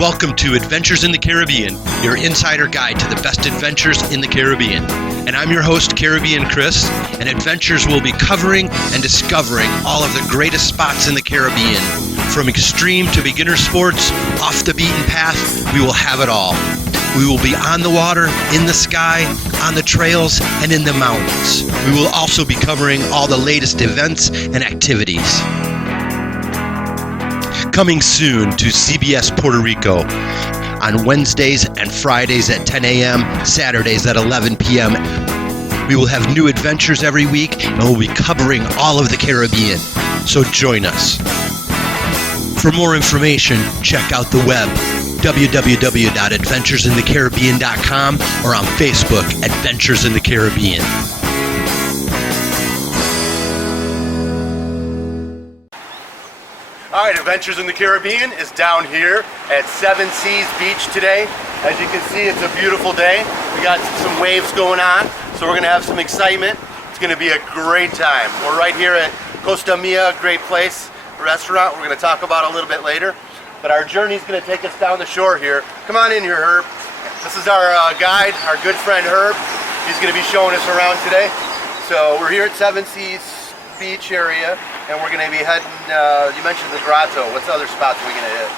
Welcome to Adventures in the Caribbean, your insider guide to the best adventures in the Caribbean. And I'm your host, Caribbean Chris, and Adventures will be covering and discovering all of the greatest spots in the Caribbean. From extreme to beginner sports, off the beaten path, we will have it all. We will be on the water, in the sky, on the trails, and in the mountains. We will also be covering all the latest events and activities. Coming soon to CBS Puerto Rico on Wednesdays and Fridays at 10 a.m., Saturdays at 11 p.m. We will have new adventures every week, and we'll be covering all of the Caribbean. So join us. For more information, check out the web, www.adventuresinthecaribbean.com, or on Facebook, Adventures in the Caribbean. All right, Adventures in the Caribbean is down here at Seven Seas Beach today. As you can see, it's a beautiful day. We got some waves going on, so we're gonna have some excitement. It's gonna be a great time. We're right here at Costa Mia, great place, restaurant we're gonna talk about a little bit later. But our journey's gonna take us down the shore here. Come on in here, Herb. This is our guide, our good friend Herb. He's gonna be showing us around today. So we're here at Seven Seas Beach area, and we're going to be heading, you mentioned the grotto. What's the other spots we're going to hit?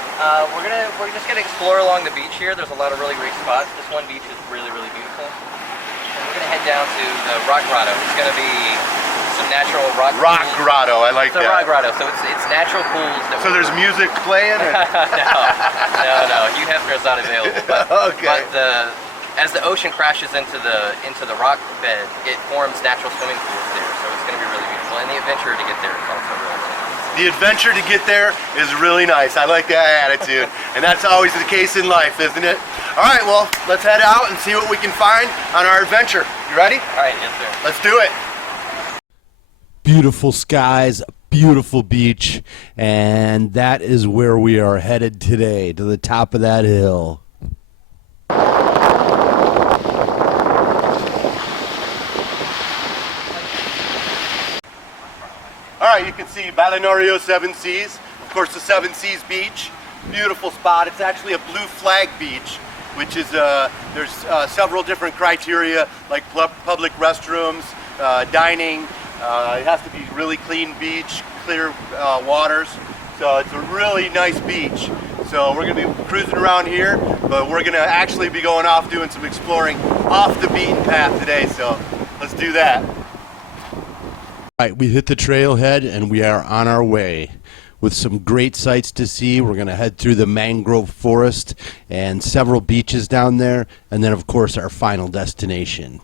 We're just going to explore along the beach here. There's a lot of really great spots. This one beach is really, really beautiful. And we're going to head down to the rock grotto. It's going to be some natural rock grotto, I like that. It's a rock grotto, so it's natural pools. So there's music playing? Or? No. Hugh Hefner's not available. Okay. But as the ocean crashes into the rock bed, it forms natural swimming pools there. So it's going to be really beautiful. And the adventure to get there is also really nice. The adventure to get there is really nice. I like that attitude. And that's always the case in life, isn't it? All right, well, let's head out and see what we can find on our adventure. You ready? All right, yes, sir. Let's do it. Beautiful skies, beautiful beach, and that is where we are headed today, to the top of that hill. All right, you can see Balneario Seven Seas. Of course, the Seven Seas Beach. Beautiful spot. It's actually a blue flag beach, which is, there's several different criteria, like public restrooms, dining. It has to be really clean beach, clear waters. So it's a really nice beach. So we're gonna be cruising around here, but we're gonna actually be going off doing some exploring off the beaten path today. So let's do that. All right, we hit the trailhead and we are on our way with some great sights to see. We're going to head through the mangrove forest and several beaches down there, and then of course our final destination.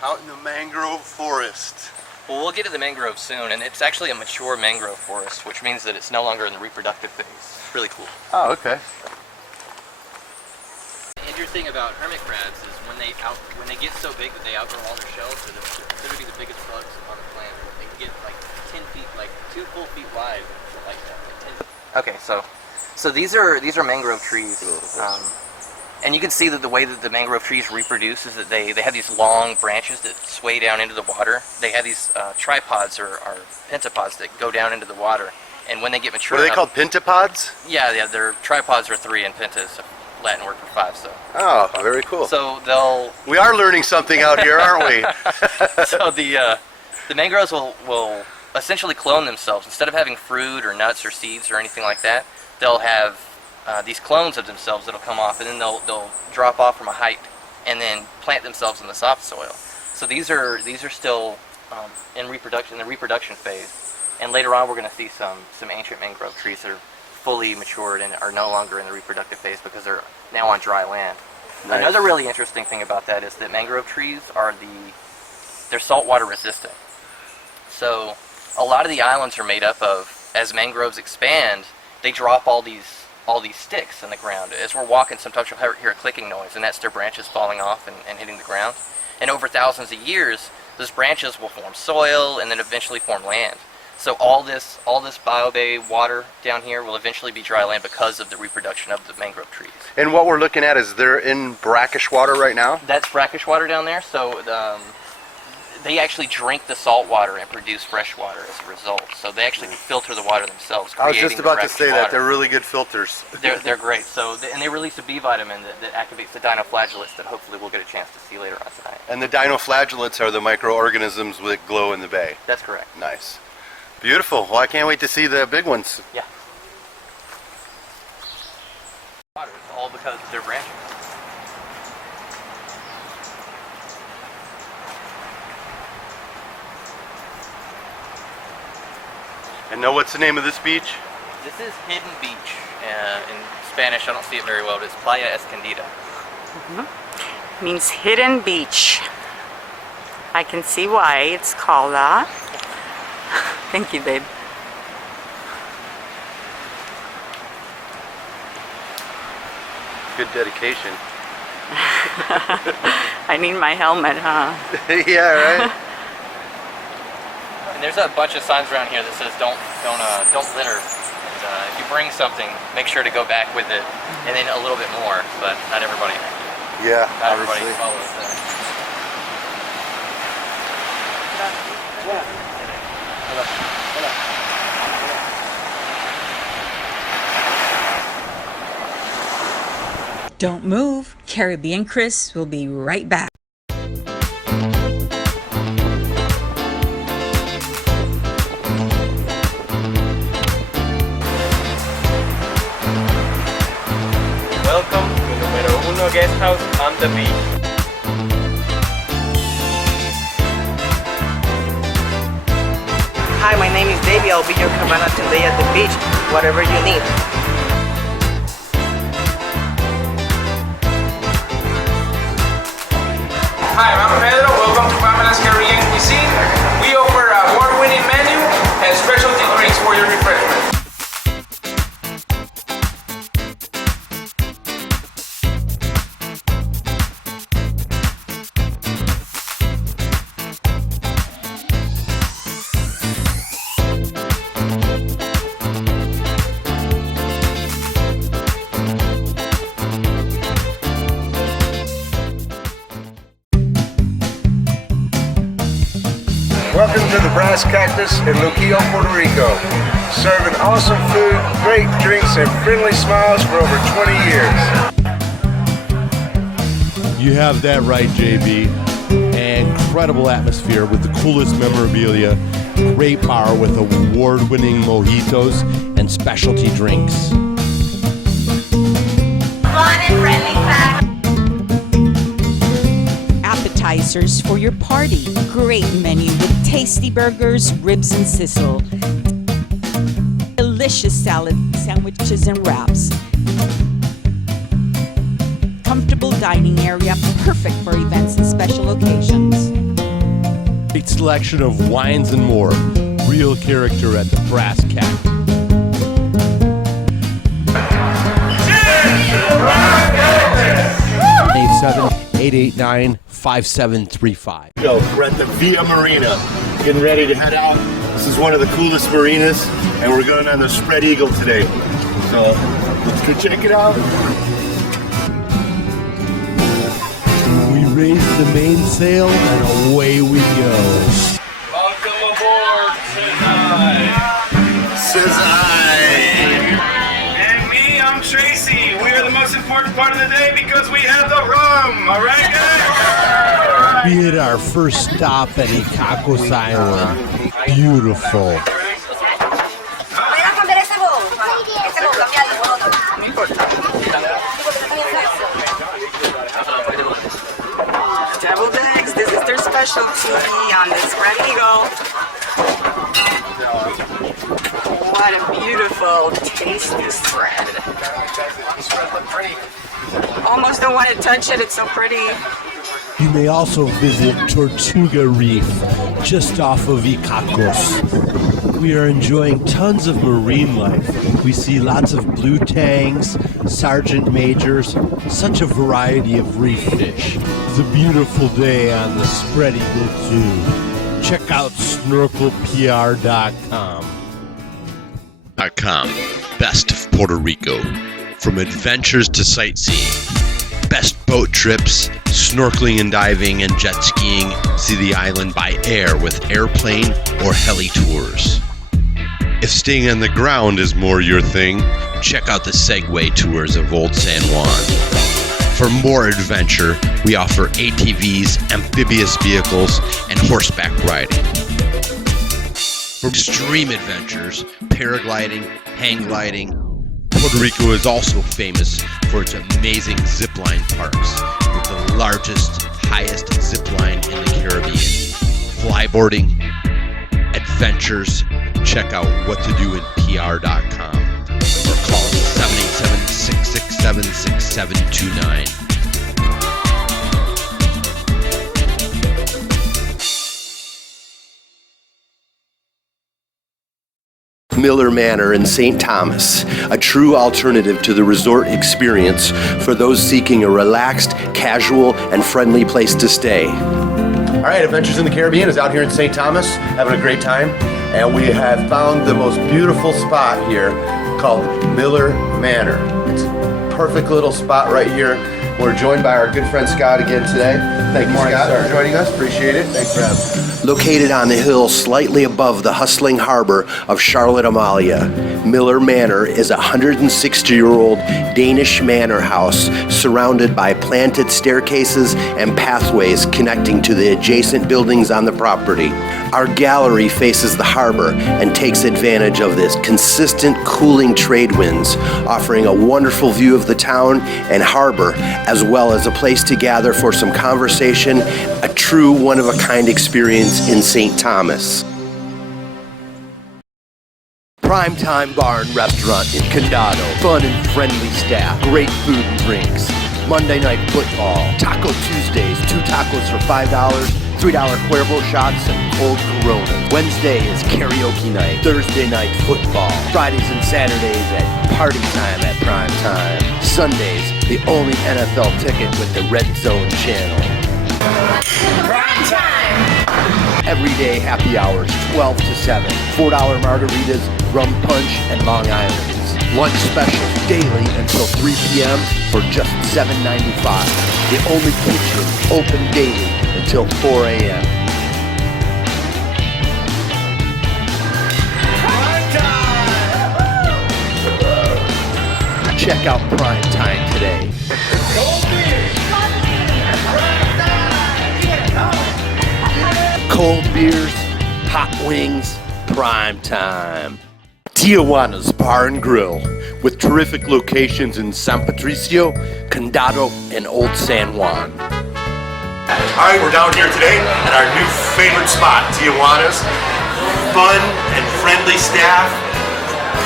Out in the mangrove forest. Well, we'll get to the mangrove soon, and it's actually a mature mangrove forest, which means that it's no longer in the reproductive phase. It's really cool. Oh, okay. The interesting about hermit crabs is when they get so big that they outgrow all their shells, so they're considered to be the biggest bugs on the planet. They can get like 10 feet, like 2 full feet wide, like that, like 10 feet. Okay, so these are mangrove trees, and you can see that the way that the mangrove trees reproduce is that they have these long branches that sway down into the water. They have these tripods or pentapods that go down into the water, and when they get mature, What are they called? Pentapods? Yeah, their tripods are 3 and pentas. Latin word for 5, so. Oh, very cool. So We are learning something out here, aren't we? So the mangroves will essentially clone themselves. Instead of having fruit or nuts or seeds or anything like that, they'll have these clones of themselves that'll come off, and then they'll drop off from a height and then plant themselves in the soft soil. So these are still in the reproduction phase, and later on we're going to see some ancient mangrove trees that are fully matured and are no longer in the reproductive phase because they're now on dry land. Nice. Another really interesting thing about that is that mangrove trees they're saltwater resistant. So a lot of the islands are made up of, as mangroves expand, they drop all these sticks in the ground. As we're walking, sometimes you'll hear a clicking noise, and that's their branches falling off and hitting the ground. And over thousands of years, those branches will form soil and then eventually form land. So all this bio-bay water down here will eventually be dry land because of the reproduction of the mangrove trees. And what we're looking at is they're in brackish water right now? That's brackish water down there. So they actually drink the salt water and produce fresh water as a result. So they actually filter the water themselves. I was just about to say that water. they're really good filters. They're great. So and they release a B vitamin that activates the dinoflagellates that hopefully we'll get a chance to see later on tonight. And the dinoflagellates are the microorganisms that glow in the bay. That's correct. Nice. Beautiful. Well, I can't wait to see the big ones. Yeah. It's all because they're branching. And know what's the name of this beach? This is Hidden Beach. In Spanish, I don't see it very well, but it's Playa Escondida. Means hidden beach. I can see why it's called that. Thank you, babe. Good dedication. I need my helmet, huh? Yeah, right? And there's a bunch of signs around here that says don't litter. And if you bring something, make sure to go back with it, and then a little bit more. But not everybody. Yeah, Not everybody obviously. follows that. Don't move. Caribbean Chris will be right back. Welcome to Número Uno Guest House on the beach. Hi, my name is Davey. I'll be your cabana today at the beach. Whatever you need. Hi, I'm Pedro. Welcome to Pamela's Caribbean Cuisine. We offer a award-winning menu and specialty drinks for your refreshment. Welcome to the Brass Cactus in Luquillo, Puerto Rico. Serving awesome food, great drinks, and friendly smiles for over 20 years. You have that right, JB. Incredible atmosphere with the coolest memorabilia, great bar with award-winning mojitos and specialty drinks. Fun and friendly fact. Appetizers for your party. Great menu with tasty burgers, ribs, and sizzle. Delicious salad, sandwiches, and wraps. Comfortable dining area, perfect for events and special occasions. Great selection of wines and more. Real character at the Brass Cat. Cheers! 887-889-5735. So we're at the Via Marina, getting ready to head out. This is one of the coolest marinas, and we're going on the Spread Eagle today. So let's go check it out. We raise the mainsail and away we go. Welcome aboard, Says I. And me, I'm Tracy. We are the most important part of the day because we have the rum. All right, guys? We hit our first stop at Icacos Island. Beautiful. Deviled eggs. This is their specialty on the Spread Eagle. What a beautiful, tasty spread. Almost don't want to touch it. It's so pretty. You may also visit Tortuga Reef, just off of Icacos. We are enjoying tons of marine life. We see lots of blue tangs, sergeant majors, such a variety of reef fish. It's a beautiful day on the Spread Eagle too. Check out snorkelpr.com. .com. Best of Puerto Rico. From adventures to sightseeing. best boat trips, snorkeling and diving, and jet skiing. See the island by air with airplane or heli tours. If staying on the ground is more your thing, check out the Segway tours of Old San Juan. For more adventure, we offer ATVs, amphibious vehicles, and horseback riding. For extreme adventures, paragliding, hang gliding, Puerto Rico is also famous for its amazing zipline parks, with the largest, highest zipline in the Caribbean. Flyboarding, adventures, check out whattodoinpr.com or call 787-667-6729. Miller Manor in St. Thomas, a true alternative to the resort experience for those seeking a relaxed, casual, and friendly place to stay. All right, Adventures in the Caribbean is out here in St. Thomas, having a great time, and we have found the most beautiful spot here called Miller Manor. It's a perfect little spot right here. We're joined by our good friend Scott again today. Thank you, Scott, for joining us. Appreciate it. Thanks for having us. Located on the hill slightly above the hustling harbor of Charlotte Amalia, Miller Manor is a 160-year-old Danish manor house surrounded by planted staircases and pathways connecting to the adjacent buildings on the property. Our gallery faces the harbor and takes advantage of this consistent cooling trade winds, offering a wonderful view of the town and harbor, as well as a place to gather for some conversation, a true one-of-a-kind experience in St. Thomas. Primetime Bar and Restaurant in Condado. Fun and friendly staff, great food and drinks. Monday night football, Taco Tuesdays, 2 tacos for $5, $3 Cuervo shots, and cold Corona. Wednesday is karaoke night, Thursday night football, Fridays and Saturdays at party time at Primetime. Sundays, the only NFL ticket with the Red Zone channel. Primetime! Everyday happy hours, 12 to 7. $4 margaritas, rum punch, and Long Island's. Lunch specials daily until 3 p.m. for just $7.95. The only kitchen open daily until 4 a.m. Check out Primetime today. Cold beers, hot wings, Primetime. Tijuana's Bar and Grill, with terrific locations in San Patricio, Condado, and Old San Juan. All right, we're down here today at our new favorite spot, Tijuana's. Fun and friendly staff,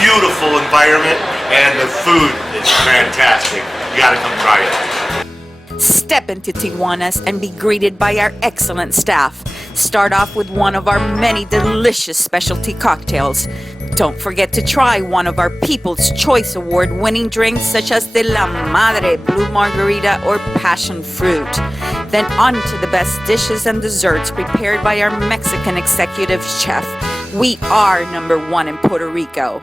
beautiful environment, and the food is fantastic. You gotta come try it. Step into Tijuana's and be greeted by our excellent staff. Start off with one of our many delicious specialty cocktails. Don't forget to try one of our People's Choice Award-winning drinks such as De La Madre Blue Margarita or Passion Fruit. Then on to the best dishes and desserts prepared by our Mexican executive chef. We are #1 in Puerto Rico.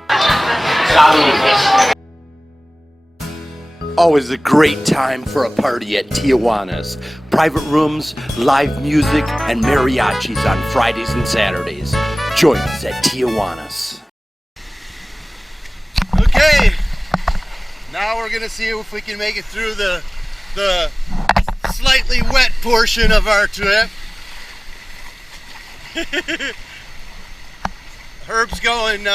Always a great time for a party at Tijuana's. Private rooms, live music, and mariachis on Fridays and Saturdays. Join us at Tijuana's. Okay, now we're gonna see if we can make it through the slightly wet portion of our trip. Herb's going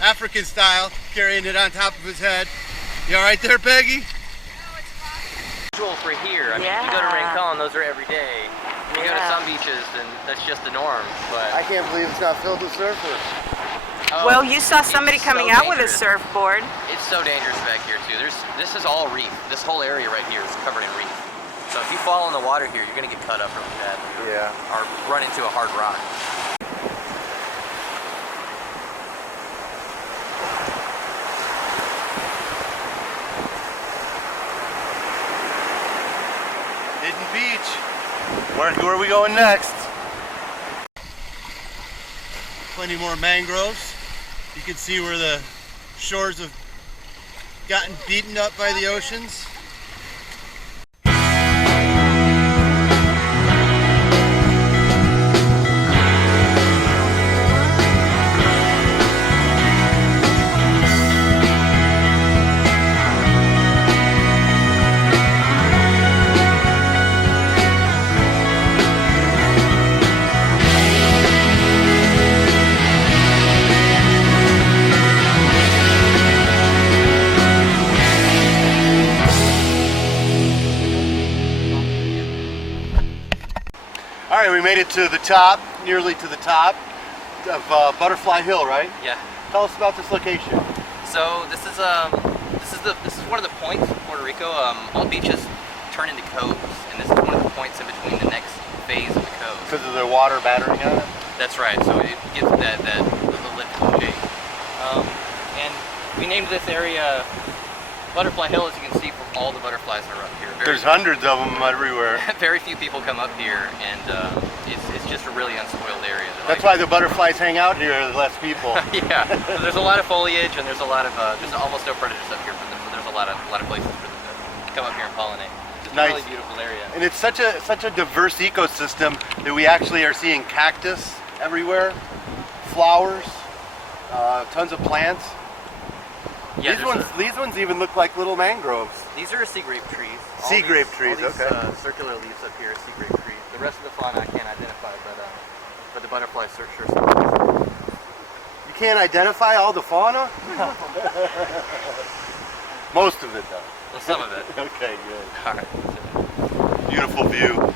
African style, carrying it on top of his head. You all right there, Peggy? Usual for here. I mean, if you go to Rincon, those are every day. When you go to some beaches, then that's just the norm. But I can't believe it's not filled with surfers. Well, you saw somebody coming so out with a dangerous. surfboard. It's so dangerous back here too. This is all reef. This whole area right here is covered in reef. So if you fall in the water here, you're gonna get cut up really bad. Yeah. Or run into a hard rock. Hidden Beach. Where are we going next? Plenty more mangroves. You can see where the shores of gotten beaten up by the oceans. All right, we made it to the top, nearly to the top of Butterfly Hill, right? Yeah. Tell us about this location. So this is one of the points in Puerto Rico. All beaches turn into coves, and this is one of the points in between the next phase of the cove. Because of the water battering on it? That's right. So it gives that elliptical shape. And we named this area Butterfly Hill, as you can see from all the butterflies that are up here. There's hundreds of them everywhere. Very few people come up here, and it's just a really unspoiled area. That's why the butterflies hang out here, there's less people. Yeah, so there's a lot of foliage, and there's a lot of there's almost no predators up here for them. So there's a lot of places for them to come up here and pollinate. It's Nice. a really beautiful area. And it's such a diverse ecosystem that we actually are seeing cactus everywhere, flowers, tons of plants. Yeah, these ones even look like little mangroves. These are sea grape trees. Sea grape trees, all these, okay. Circular leaves up here are sea grape trees. The rest of the fauna I can't identify, but the butterflies sure. You can't identify all the fauna? Most of it, though. Well, some of it. Okay, good. All right. Beautiful view.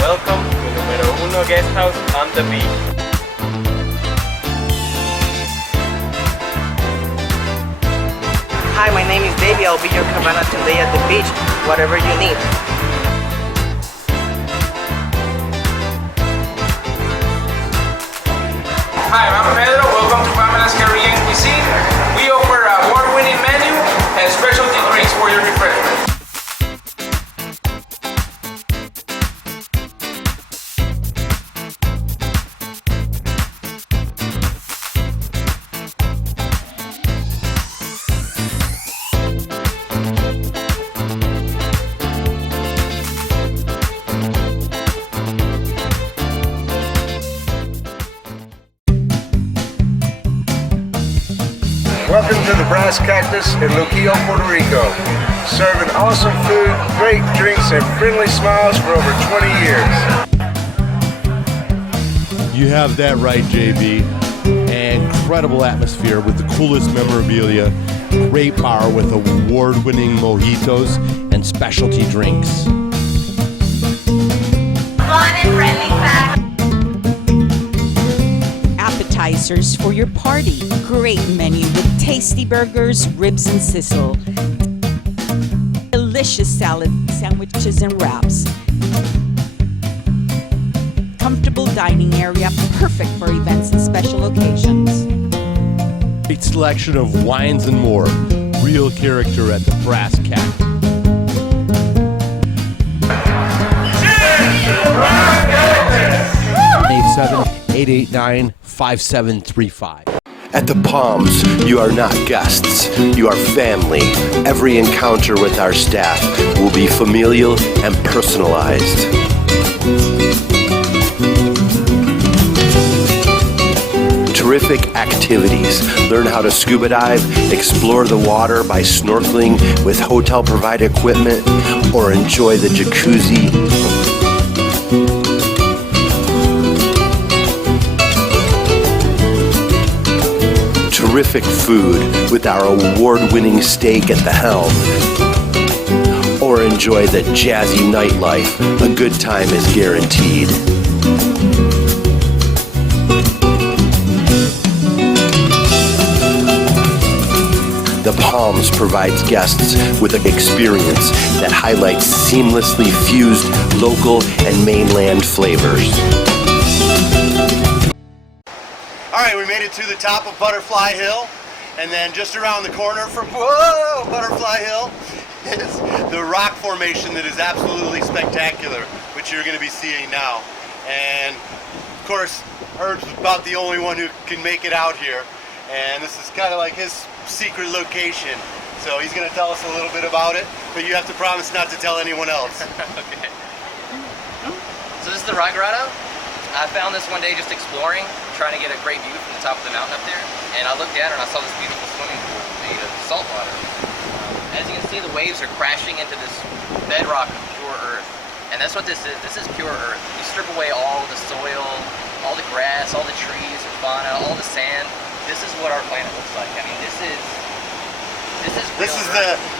Welcome to Numero Uno Guest House on the beach. Hi, my name is Davey. I'll be your cabana today at the beach, whatever you need. Hi, I'm Pedro. Welcome to Pamela's Caribbean Cuisine. We offer a award-winning menu and specialty drinks for your refreshment. Welcome to the Brass Cactus in Luquillo, Puerto Rico. Serving awesome food, great drinks, and friendly smiles for over 20 years. You have that right, JB. Incredible atmosphere with the coolest memorabilia, great bar with award-winning mojitos and specialty drinks. Fun and friendly fact. Appetizers for your party. Great menu with tasty burgers, ribs, and sizzle. Delicious salad, sandwiches, and wraps. Comfortable dining area, perfect for events and special occasions. Great selection of wines and more. Real character at the Brass Cat. 889-5735. At the Palms, you are not guests, you are family. Every encounter with our staff will be familial and personalized. Terrific activities. Learn how to scuba dive, explore the water by snorkeling with hotel-provided equipment, or enjoy the jacuzzi. Terrific food with our award-winning steak at the helm. Or enjoy the jazzy nightlife. A good time is guaranteed. The Palms provides guests with an experience that highlights seamlessly fused local and mainland flavors. All right, we made it to the top of Butterfly Hill, and then just around the corner from Butterfly Hill is the rock formation that is absolutely spectacular, which you're going to be seeing now. And of course, Herb's about the only one who can make it out here, and this is kind of like his secret location. So he's going to tell us a little bit about it, but you have to promise not to tell anyone else. Okay. So this is the rock grotto. I found this one day just exploring, trying to get a great view from the top of the mountain up there, and I looked down and I saw this beautiful swimming pool made of salt water. As you can see, the waves are crashing into this bedrock of pure earth, and that's what this is. This is pure earth. You strip away all the soil, all the grass, all the trees and fauna, all the sand. This is what our planet looks like. I mean, this is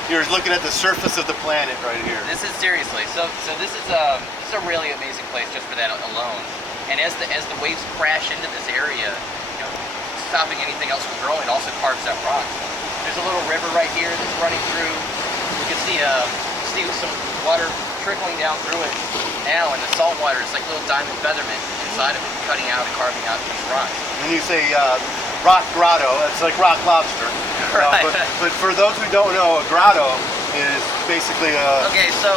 you're looking at the surface of the planet right here. This is seriously. So this is a really amazing place just for that alone. And as the waves crash into this area, you know, stopping anything else from growing, it also carves out rocks. There's a little river right here that's running through. You can see some water trickling down through it now, and the salt water is like little diamond feathermen inside of it, cutting out and carving out these rocks. When you say rock grotto, it's like rock lobster. Right. But for those who don't know, a grotto is basically a... Okay, so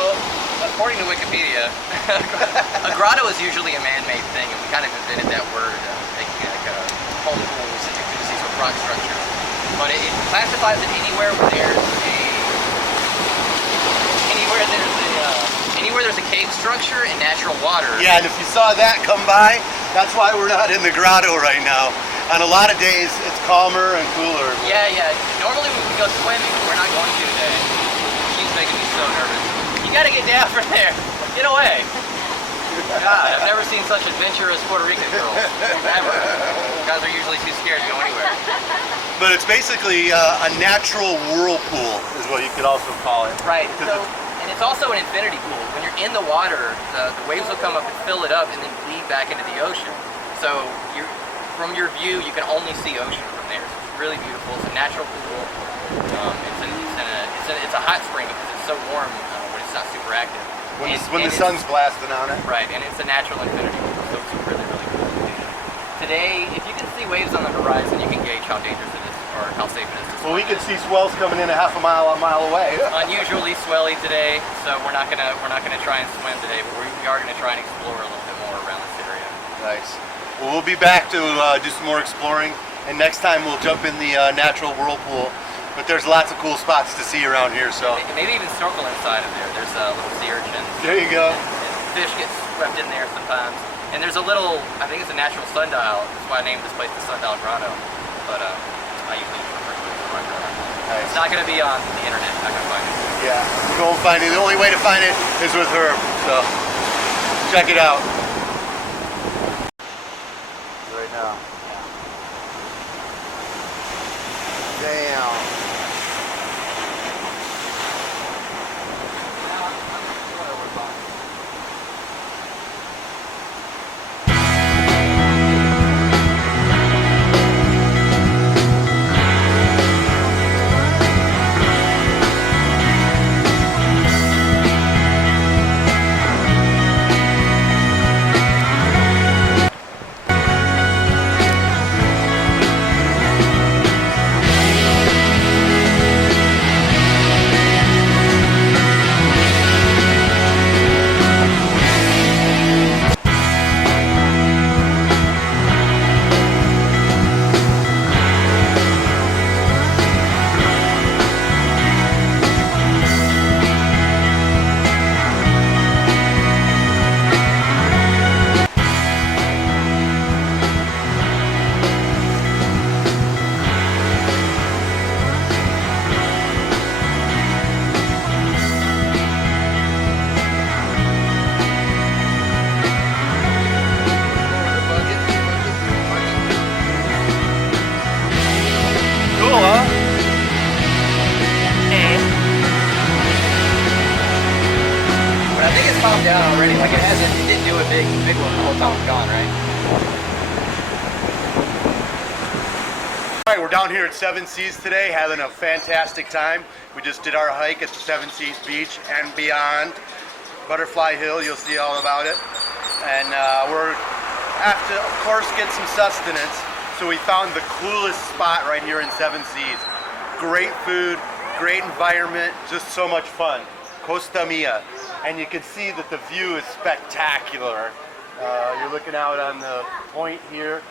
according to Wikipedia, a grotto is usually a man-made thing, and we kind of invented that word, making like home pools and jacuzzis with rock structures. But it classifies it anywhere there's a cave structure and natural water. Yeah, and if you saw that come by, that's why we're not in the grotto right now. On a lot of days, it's calmer and cooler. Yeah. Normally we would go swimming, but we're not going to today. She's making me so nervous. You gotta get down from there. Get away. God, I've never seen such adventurous Puerto Rican girls. Ever. Guys are usually too scared to go anywhere. But it's basically a natural whirlpool, is what you could also call it. Right. And it's also an infinity pool. When you're in the water, the waves will come up and fill it up and then bleed back into the ocean. So from your view, you can only see ocean from there. So it's really beautiful. It's a natural pool. It's a hot spring because it's so warm when it's not super active. When the sun's blasting on it. Right, and it's a natural infinity pool, so it's really, really cool to do. Today, if you can see waves on the horizon, you can gauge how dangerous it is or how safe it is to swim. Well, we can see swells coming in a mile away. Unusually swelly today, so we're not gonna try and swim today, but we are gonna try and explore a little bit more around this area. Nice. Well, we'll be back to do some more exploring, and next time we'll jump in the natural whirlpool. But there's lots of cool spots to see around here, so. Maybe even snorkel inside of there. There's little sea urchins. There you go. And fish get swept in there sometimes. And there's a little, I think it's a natural sundial. That's why I named this place the Sundial Grotto. But I usually refer to it as my grotto. Nice. It's not going to be on the internet. Not going to find it. Yeah, we'll go and find it. The only way to find it is with her, so check it out. Right now. Damn. big one the whole time we're gone, right? All right, we're down here at Seven Seas today, having a fantastic time. We just did our hike at the Seven Seas Beach and beyond. Butterfly Hill, you'll see all about it. And we're have to, of course, get some sustenance. So we found the coolest spot right here in Seven Seas. Great food, great environment, just so much fun. Costa Mia. And you can see that the view is spectacular. You're looking out on the point here,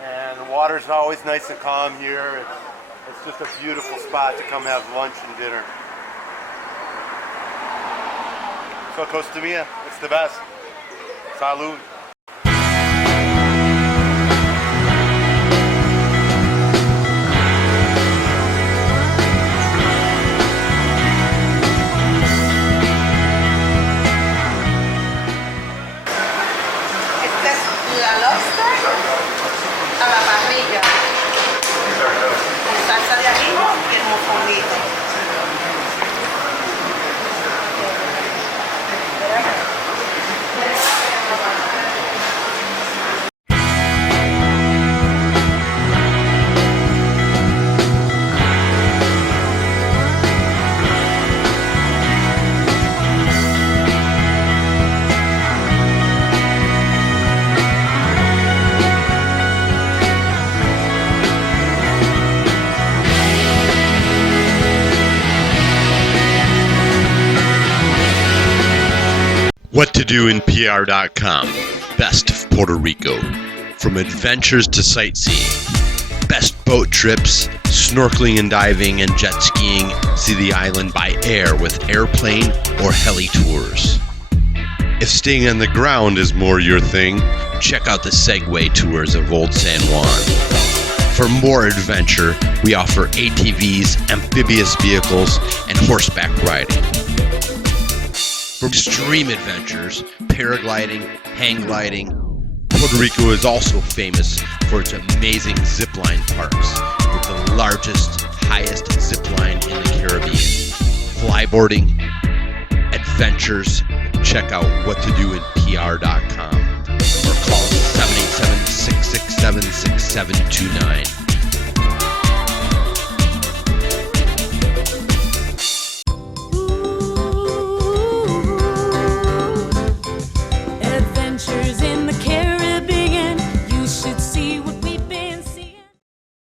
and the water's always nice and calm here. It's just a beautiful spot to come have lunch and dinner. So Costa Mia, it's the best. Salud. La lobster a la parrilla con salsa de ají y el mofondito. What to do in PR.com. Best of Puerto Rico. From adventures to sightseeing. Best boat trips, snorkeling and diving and jet skiing. See the island by air with airplane or heli tours. If staying on the ground is more your thing, check out the Segway tours of Old San Juan. For more adventure, we offer ATVs, amphibious vehicles, and horseback riding. For extreme adventures, paragliding, hang gliding, Puerto Rico is also famous for its amazing zipline parks, with the largest, highest zipline in the Caribbean. Flyboarding, adventures, check out whattodoinpr.com or call 787-667-6729.